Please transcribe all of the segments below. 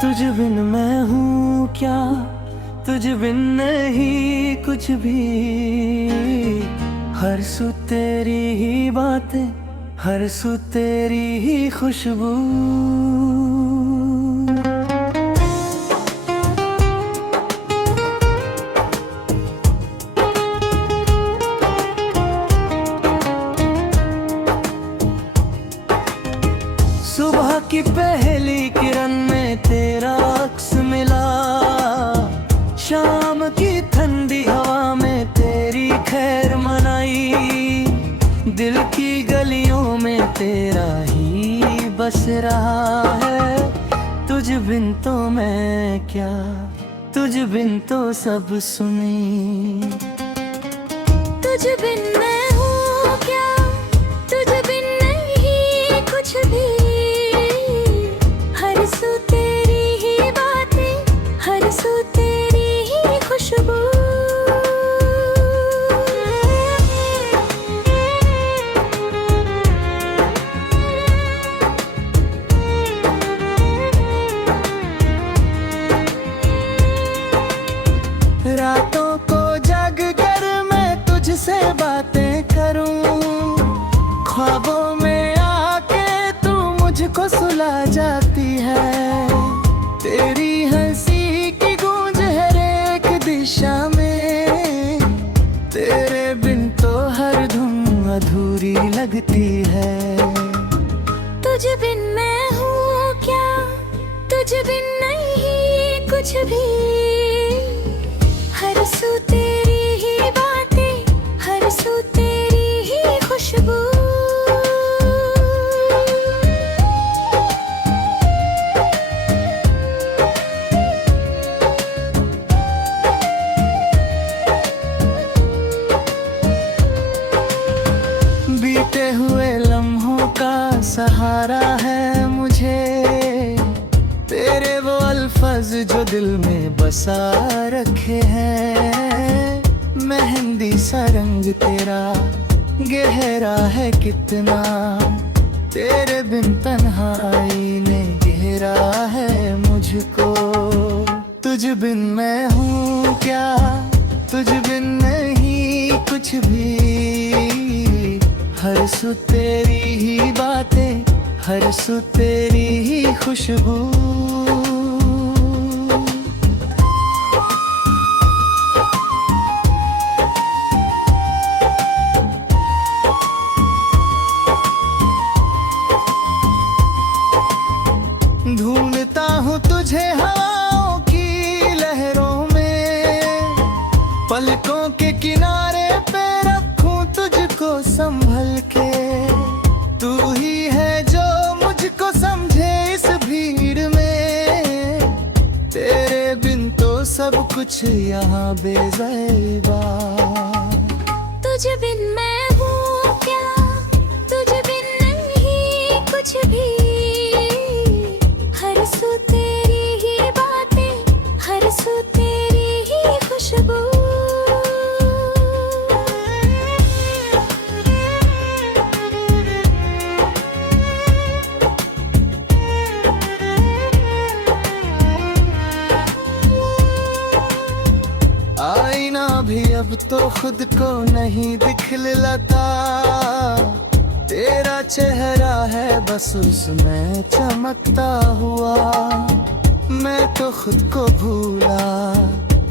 तुझ बिन मैं हूँ क्या, तुझ बिन नहीं कुछ भी। हर सू तेरी ही बातें, हर सू तेरी ही खुशबू। सुबह की पहली किरण में तेरा अक्स मिला, शाम की ठंडी हवा में तेरी खैर मनाई। दिल की गलियों में तेरा ही बस रहा है। तुझ बिन तो मैं क्या, तुझ बिन तो सब सुनी। तुझ बिन मैं हूँ क्या, तुझ बिन नहीं कुछ भी। हर सू तेरी ही बातें, हर सू तेरी ही खुशबू। रातों को जग कर मैं तुझसे बातें करूं, ख्वाबों में आके तू मुझको सुला जाती है। तेरी हंसी की गूंज हर एक दिशा में, तेरे बिन तो हर धुन अधूरी लगती है। तुझ बिन मैं हूँ क्या, तुझ बिन नहीं कुछ भी। हर सू तेरी ही बातें, हर सू तेरी ही खुशबू। बीते हुए लम्हों का सहारा है मुझे, तेरे वो अल्फाज जो दिल में बसा रखे हैं। मेहंदी सा रंग तेरा गहरा है कितना, तेरे बिन तन्हाई ने घेरा है मुझको। तुझ बिन मैं हूँ क्या, तुझ बिन नहीं कुछ भी। हर सू तेरी ही बातें, हर सू तेरी ही खुशबू। ढूंढता हूँ तुझे हवाओं की लहरों में, पलकों के किनारे पे रखूं तुझको संभल के। तू ही है जो मुझको समझे इस भीड़ में, तेरे बिन तो सब कुछ यहाँ बेज़ैबा। तुझ बिन मैं हूँ क्या, तुझ बिन नहीं कुछ भी। हर सू तेरी ही बातें, हर सू तेरी ही खुशबू। आईना भी अब तो खुद को नहीं दिखलाता, तेरा चेहरा है बस उसमें चमकता हुआ। मैं तो खुद को भूला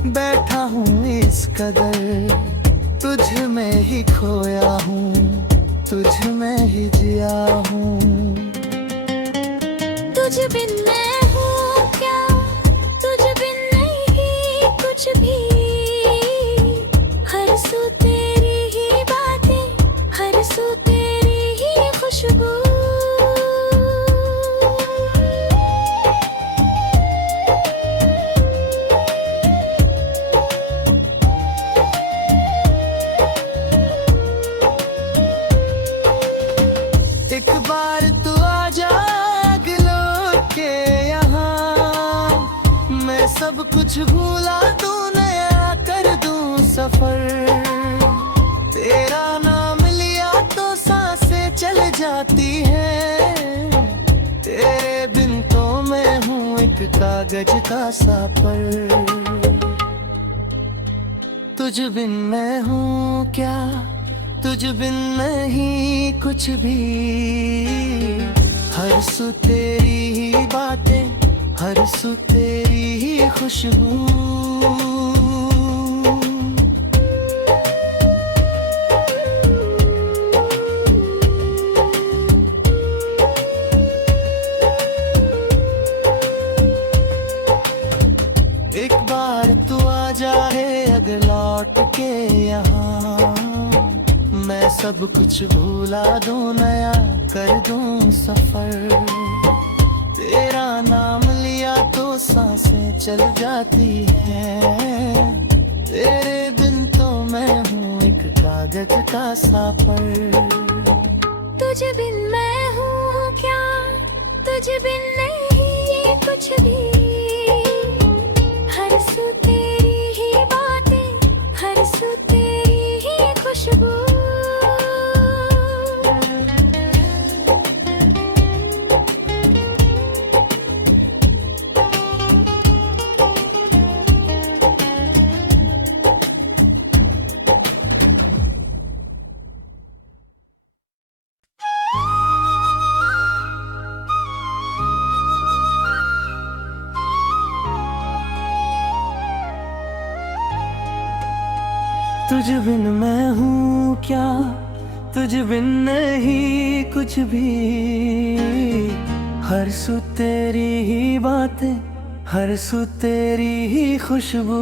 बैठा हूँ इस कदर, तुझ में ही खोया हूँ, तुझ में ही जिया हूँ। तुझ बिन मैं हूँ क्या, तुझ बिन नहीं कुछ भी। हर सू तेरी ही बातें, हर सू तेरी ही खुशबू। एक बार तू आ जा अगलों के यहाँ, मैं सब कुछ भूला दूँ, नया कर दूँ सफर। तेरा नाम लिया तो सांसें चल जाती हैं, तेरे बिन तो मैं हूँ एक कागज का सा पल। तुझ बिन मैं हूँ क्या, तुझ बिन नहीं कुछ भी। हर सू तेरी ही बातें, हर सू तेरी ही खुशबू। एक बार तू आ जाए अगर लौट के यहाँ, मैं सब कुछ भूला दूं, नया कर दूं सफर। तेरा नाम लिया तो सांसें चल जाती हैं। तेरे बिन तो मैं हूँ एक कागज का सा पल। तुझ बिन मैं हूँ क्या, तुझ बिन नहीं कुछ भी। हर सू तेरी ही बातें, हर सू तेरी ही खुशबू। तुझ बिन मैं हूँ क्या, तुझ बिन नहीं कुछ भी। हर सू तेरी ही बातें, हर सू तेरी ही खुशबू।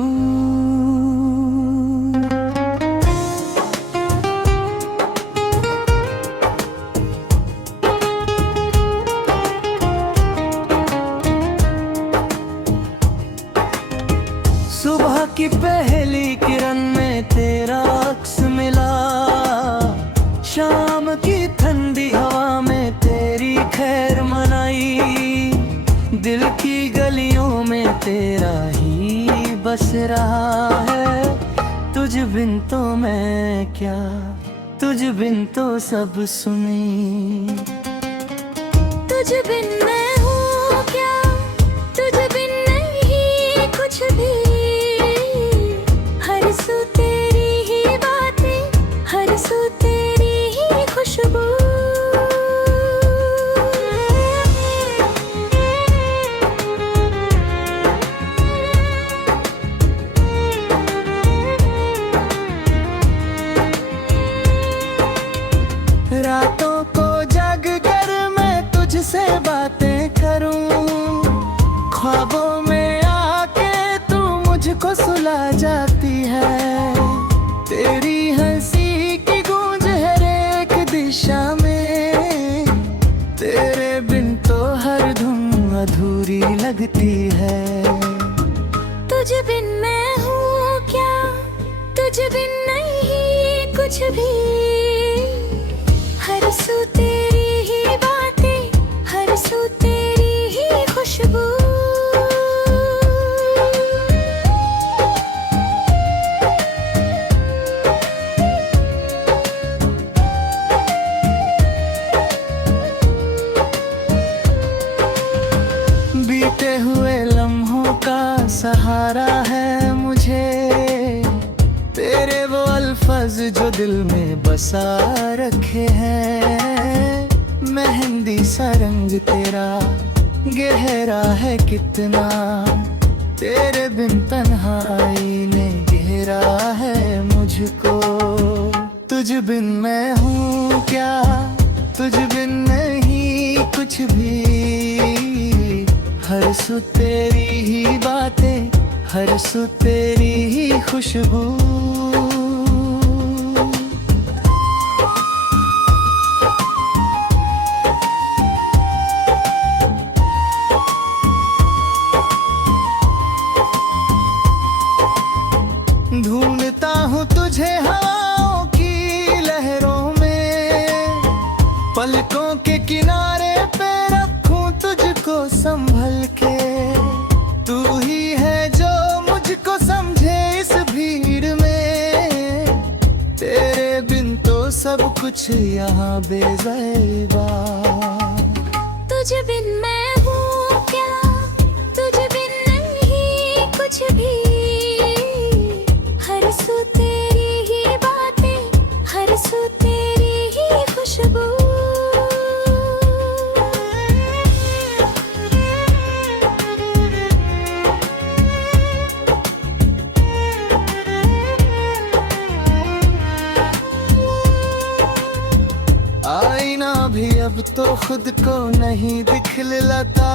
सुबह की पहली किरण में तेरा अक्स मिला, शाम की ठंडी हवा में तेरी खैर मनाई। दिल की गलियों में तेरा ही बस रहा है। तुझ बिन तो मैं क्या, तुझ बिन तो सब सुनी। तुझ बिन मैं हूँ क्या, तुझ बिन नहीं कुछ भी। हर सू तेरी ही बातें, हर सू तेरी ही खुशबू। रातों को जग कर मैं तुझसे बातें करूं, ख्वाबों में आके तू मुझको सुला जाती है। तेरी हंसी की गूंज हर एक दिशा में, तेरे बिन तो हर धुन अधूरी लगती है। तुझ बिन मैं हूँ क्या, तुझ बिन नहीं कुछ भी। हर सू तेरी ही बातें, हर सू तेरी ही खुशबू। बीते हुए लम्हों का सहारा है मुझे, तेरे वो अल्फाज जो दिल में बसा रखे हैं। मेहंदी सा रंग तेरा गहरा है कितना, तेरे बिन तन्हाई ने घेरा है मुझको। तुझ बिन मैं हूँ क्या, तुझ बिन नहीं कुछ भी। हर सू तेरी ही बातें, हर सू तेरी ही खुशबू। ढूंढता हूँ तुझे हवाओं की लहरों में, पलकों के किनारे पे रखूं तुझको संभल के। तू ही है जो मुझको समझे इस भीड़ में, तेरे बिन तो सब कुछ यहाँ बेज़ैबा। तुझ बिन मैं हूँ क्या, तुझ बिन कुछ भी, हर सू तेरी ही बातें, हर सू तेरी ही खुशबू। आईना भी अब तो खुद को नहीं दिखलाता,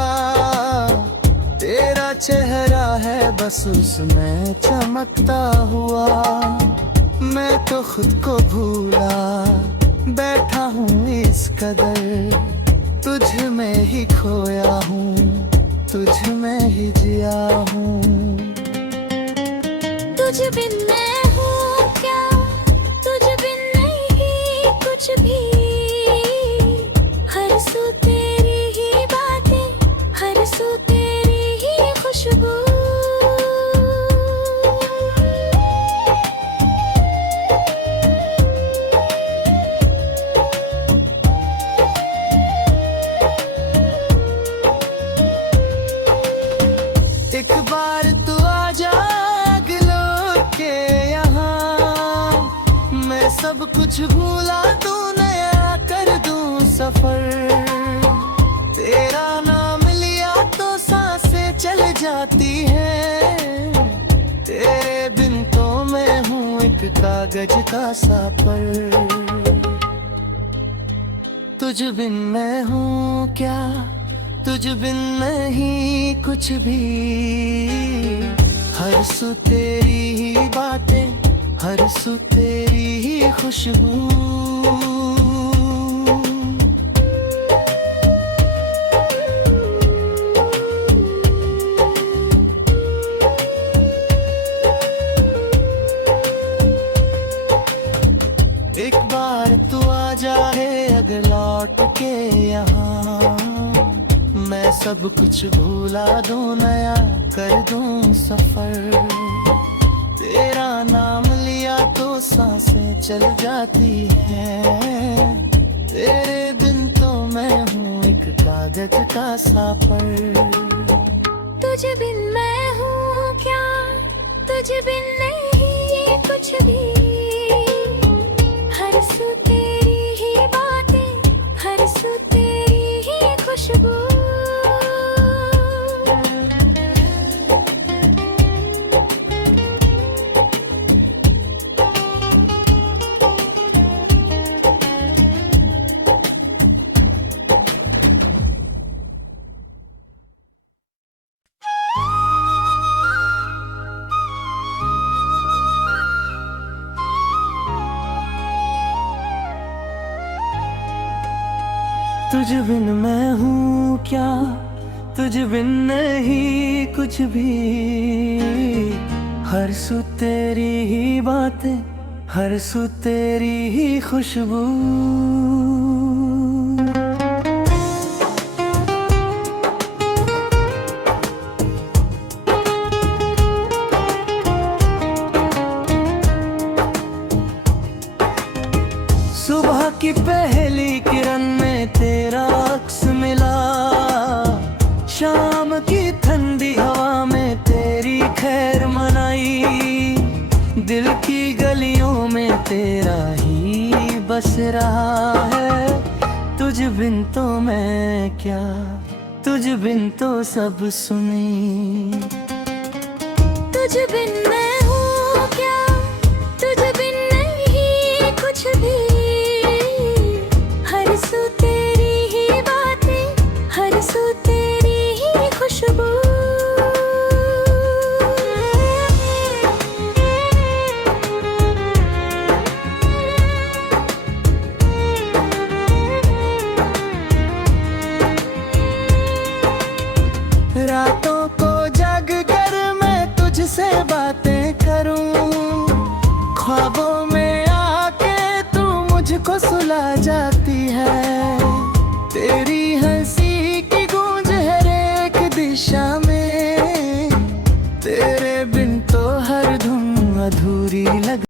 तेरा चेहरा है बस उसमें चमकता हुआ। मैं तो खुद को भूला बैठा हूँ इस कदर, तुझ में ही खोया हूँ, तुझ में ही जिया हूँ। तुझ बिन मैं हूँ क्या, तुझ बिन नहीं कुछ भी, हर सू तेरी ही बातें, हर सू तेरी ही खुशबू। एक बार तू आ जा अगलों के यहाँ, मैं सब कुछ भूला दूँ, नया कर दूँ सफर। तेरा नाम लिया तो सांसें चल जाती हैं, तेरे बिन तो मैं हूँ एक कागज का सा पल। तुझ बिन मैं हूँ क्या, तुझ बिन नहीं कुछ भी, हर सू तेरी ही बातें, हर सू तेरी ही खुशबू। एक बार तू आ जाए अगर लौट के यहाँ, मैं सब कुछ भूला दूँ, नया कर दूँ सफर। तेरा नाम लिया तो सांसें चल जाती हैं, तेरे बिन तो मैं हूँ एक कागज का सा पल। तुझ बिन मैं हूँ क्या, तुझ बिन नहीं कुछ भी, हर सू तेरी ही बातें, हर सू तेरी ही खुशबू। तुझ बिन मैं हूँ क्या, तुझ बिन नहीं कुछ भी, हर सू तेरी ही बातें, हर सू तेरी ही खुशबू। सुबह की पहली किरण में तेरा अक्स मिला, शाम की ठंडी हवा में तेरी खैर मनाई। दिल की गलियों में तेरा ही बस रहा है, तुझ बिन तो मैं क्या, तुझ बिन तो सब सुनी। तुझ बिन मैं हूँ क्या, तुझ बिन नहीं कुछ भी, हर सू तेरी ही बातें, हर सू तेरी ही खुशबू। रातों को जग कर मैं तुझसे बातें करूं, ख्वाबों